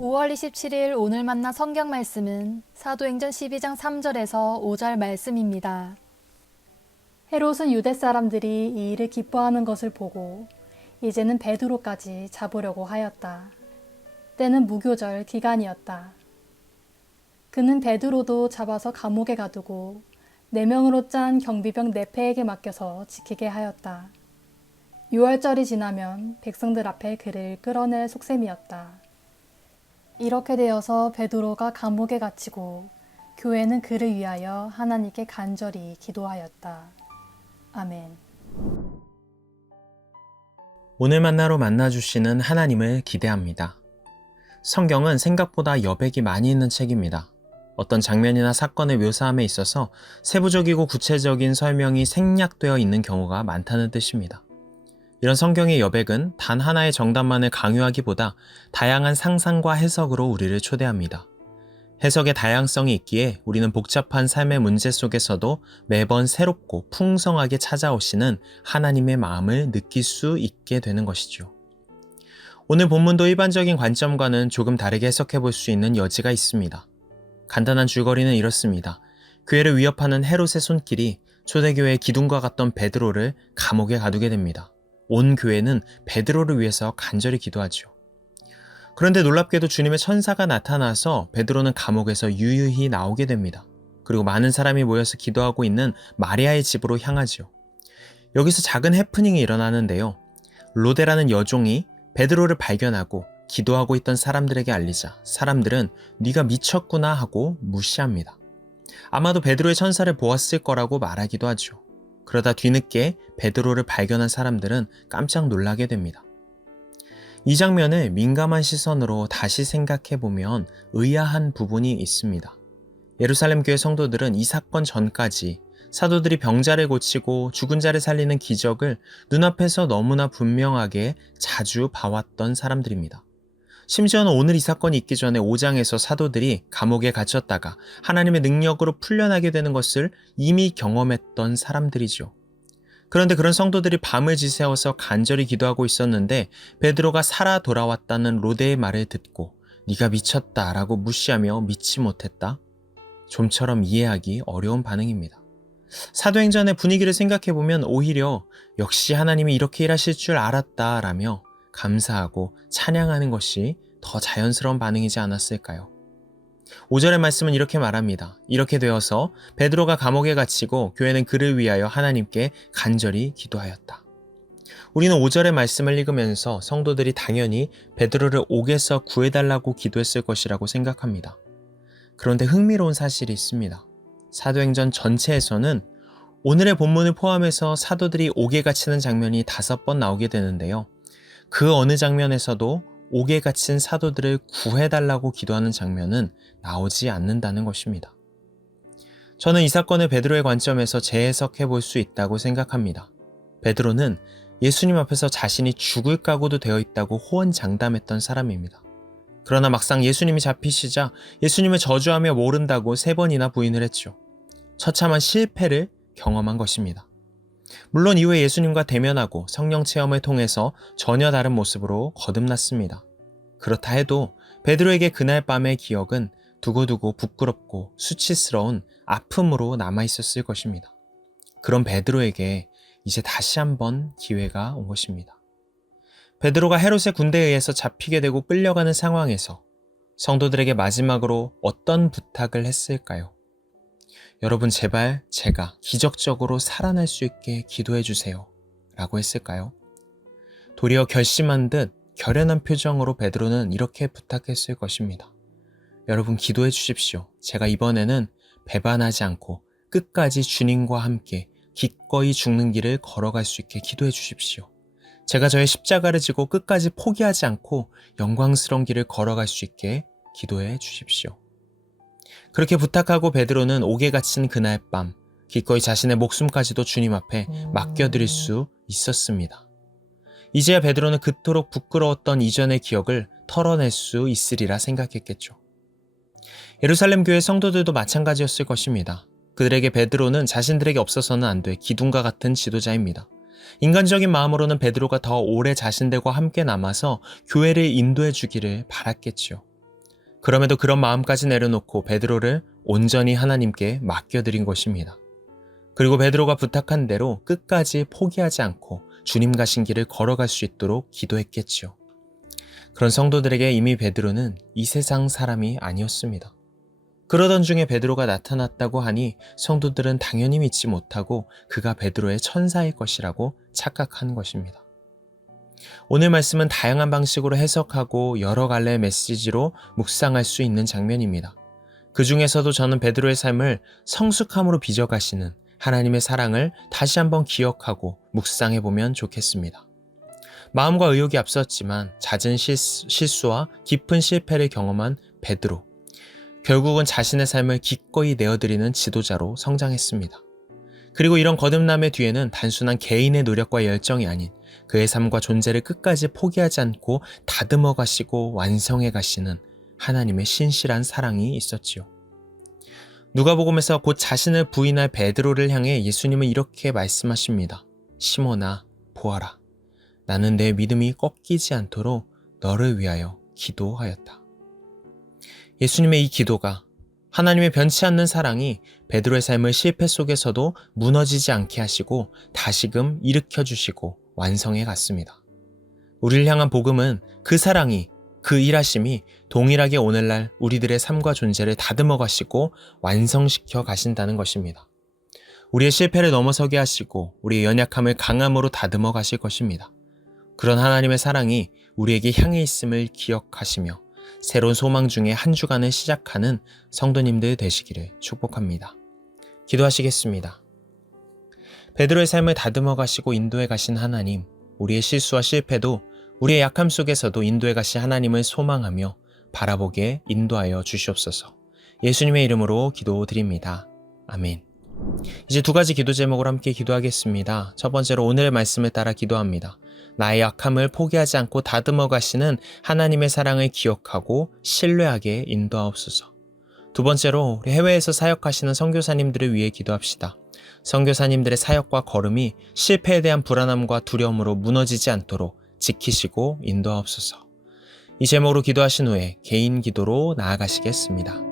5월 27일 오늘 만난 성경 말씀은 사도행전 12장 3절에서 5절 말씀입니다. 헤롯은 유대 사람들이 이 일을 기뻐하는 것을 보고 이제는 베드로까지 잡으려고 하였다. 때는 무교절 기간이었다. 그는 베드로도 잡아서 감옥에 가두고 4명으로 짠 경비병 네페에게 맡겨서 지키게 하였다. 6월절이 지나면 백성들 앞에 그를 끌어낼 속셈이었다. 이렇게 되어서 베드로가 감옥에 갇히고 교회는 그를 위하여 하나님께 간절히 기도하였다. 아멘. 오늘 만나로 만나주시는 하나님을 기대합니다. 성경은 생각보다 여백이 많이 있는 책입니다. 어떤 장면이나 사건의 묘사함에 있어서 세부적이고 구체적인 설명이 생략되어 있는 경우가 많다는 뜻입니다. 이런 성경의 여백은 단 하나의 정답만을 강요하기보다 다양한 상상과 해석으로 우리를 초대합니다. 해석의 다양성이 있기에 우리는 복잡한 삶의 문제 속에서도 매번 새롭고 풍성하게 찾아오시는 하나님의 마음을 느낄 수 있게 되는 것이죠. 오늘 본문도 일반적인 관점과는 조금 다르게 해석해 볼 수 있는 여지가 있습니다. 간단한 줄거리는 이렇습니다. 교회를 위협하는 헤롯의 손길이 초대교회의 기둥과 같던 베드로를 감옥에 가두게 됩니다. 온 교회는 베드로를 위해서 간절히 기도하죠. 그런데 놀랍게도 주님의 천사가 나타나서 베드로는 감옥에서 유유히 나오게 됩니다. 그리고 많은 사람이 모여서 기도하고 있는 마리아의 집으로 향하죠. 여기서 작은 해프닝이 일어나는데요. 로데라는 여종이 베드로를 발견하고 기도하고 있던 사람들에게 알리자 사람들은 네가 미쳤구나 하고 무시합니다. 아마도 베드로의 천사를 보았을 거라고 말하기도 하죠. 그러다 뒤늦게 베드로를 발견한 사람들은 깜짝 놀라게 됩니다. 이 장면을 민감한 시선으로 다시 생각해보면 의아한 부분이 있습니다. 예루살렘 교회 성도들은 이 사건 전까지 사도들이 병자를 고치고 죽은 자를 살리는 기적을 눈앞에서 너무나 분명하게 자주 봐왔던 사람들입니다. 심지어는 오늘 이 사건이 있기 전에 5장에서 사도들이 감옥에 갇혔다가 하나님의 능력으로 풀려나게 되는 것을 이미 경험했던 사람들이죠. 그런데 그런 성도들이 밤을 지새워서 간절히 기도하고 있었는데 베드로가 살아 돌아왔다는 로데의 말을 듣고 네가 미쳤다라고 무시하며 믿지 못했다? 좀처럼 이해하기 어려운 반응입니다. 사도행전의 분위기를 생각해보면 오히려 역시 하나님이 이렇게 일하실 줄 알았다라며 감사하고 찬양하는 것이 더 자연스러운 반응이지 않았을까요? 5절의 말씀은 이렇게 말합니다. 이렇게 되어서 베드로가 감옥에 갇히고 교회는 그를 위하여 하나님께 간절히 기도하였다. 우리는 5절의 말씀을 읽으면서 성도들이 당연히 베드로를 옥에서 구해달라고 기도했을 것이라고 생각합니다. 그런데 흥미로운 사실이 있습니다. 사도행전 전체에서는 오늘의 본문을 포함해서 사도들이 옥에 갇히는 장면이 5번 나오게 되는데요. 그 어느 장면에서도 옥에 갇힌 사도들을 구해달라고 기도하는 장면은 나오지 않는다는 것입니다. 저는 이 사건을 베드로의 관점에서 재해석해 볼 수 있다고 생각합니다. 베드로는 예수님 앞에서 자신이 죽을 각오도 되어 있다고 호언장담했던 사람입니다. 그러나 막상 예수님이 잡히시자 예수님을 저주하며 모른다고 3번이나 부인을 했죠. 처참한 실패를 경험한 것입니다. 물론 이후에 예수님과 대면하고 성령 체험을 통해서 전혀 다른 모습으로 거듭났습니다. 그렇다 해도 베드로에게 그날 밤의 기억은 두고두고 부끄럽고 수치스러운 아픔으로 남아있었을 것입니다. 그런 베드로에게 이제 다시 한번 기회가 온 것입니다. 베드로가 헤롯의 군대에 의해서 잡히게 되고 끌려가는 상황에서 성도들에게 마지막으로 어떤 부탁을 했을까요? 여러분 제발 제가 기적적으로 살아날 수 있게 기도해 주세요 라고 했을까요? 도리어 결심한 듯 결연한 표정으로 베드로는 이렇게 부탁했을 것입니다. 여러분 기도해 주십시오. 제가 이번에는 배반하지 않고 끝까지 주님과 함께 기꺼이 죽는 길을 걸어갈 수 있게 기도해 주십시오. 제가 저의 십자가를 지고 끝까지 포기하지 않고 영광스러운 길을 걸어갈 수 있게 기도해 주십시오. 그렇게 부탁하고 베드로는 옥에 갇힌 그날 밤 기꺼이 자신의 목숨까지도 주님 앞에 맡겨드릴 수 있었습니다. 이제야 베드로는 그토록 부끄러웠던 이전의 기억을 털어낼 수 있으리라 생각했겠죠. 예루살렘 교회 성도들도 마찬가지였을 것입니다. 그들에게 베드로는 자신들에게 없어서는 안 돼 기둥과 같은 지도자입니다. 인간적인 마음으로는 베드로가 더 오래 자신들과 함께 남아서 교회를 인도해 주기를 바랐겠지요. 그럼에도 그런 마음까지 내려놓고 베드로를 온전히 하나님께 맡겨드린 것입니다. 그리고 베드로가 부탁한 대로 끝까지 포기하지 않고 주님 가신 길을 걸어갈 수 있도록 기도했겠지요. 그런 성도들에게 이미 베드로는 이 세상 사람이 아니었습니다. 그러던 중에 베드로가 나타났다고 하니 성도들은 당연히 믿지 못하고 그가 베드로의 천사일 것이라고 착각한 것입니다. 오늘 말씀은 다양한 방식으로 해석하고 여러 갈래의 메시지로 묵상할 수 있는 장면입니다. 그 중에서도 저는 베드로의 삶을 성숙함으로 빚어가시는 하나님의 사랑을 다시 한번 기억하고 묵상해보면 좋겠습니다. 마음과 의욕이 앞섰지만 잦은 실수와 깊은 실패를 경험한 베드로. 결국은 자신의 삶을 기꺼이 내어드리는 지도자로 성장했습니다. 그리고 이런 거듭남의 뒤에는 단순한 개인의 노력과 열정이 아닌 그의 삶과 존재를 끝까지 포기하지 않고 다듬어 가시고 완성해 가시는 하나님의 신실한 사랑이 있었지요. 누가복음에서 곧 자신을 부인할 베드로를 향해 예수님은 이렇게 말씀하십니다. 시몬아, 보아라. 나는 내 믿음이 꺾이지 않도록 너를 위하여 기도하였다. 예수님의 이 기도가 하나님의 변치 않는 사랑이 베드로의 삶을 실패 속에서도 무너지지 않게 하시고 다시금 일으켜 주시고 완성해 갔습니다. 우리를 향한 복음은 그 사랑이, 그 일하심이 동일하게 오늘날 우리들의 삶과 존재를 다듬어 가시고 완성시켜 가신다는 것입니다. 우리의 실패를 넘어서게 하시고 우리의 연약함을 강함으로 다듬어 가실 것입니다. 그런 하나님의 사랑이 우리에게 향해 있음을 기억하시며 새로운 소망 중에 한 주간을 시작하는 성도님들 되시기를 축복합니다. 기도하시겠습니다. 베드로의 삶을 다듬어 가시고 인도해 가신 하나님, 우리의 실수와 실패도 우리의 약함 속에서도 인도해 가신 하나님을 소망하며 바라보게 인도하여 주시옵소서. 예수님의 이름으로 기도드립니다. 아멘. 이제 두 가지 기도 제목으로 함께 기도하겠습니다. 첫 번째로 오늘의 말씀을 따라 기도합니다. 나의 약함을 포기하지 않고 다듬어 가시는 하나님의 사랑을 기억하고 신뢰하게 인도하옵소서. 두 번째로 우리 해외에서 사역하시는 선교사님들을 위해 기도합시다. 선교사님들의 사역과 걸음이 실패에 대한 불안함과 두려움으로 무너지지 않도록 지키시고 인도하옵소서. 이 제목으로 기도하신 후에 개인 기도로 나아가시겠습니다.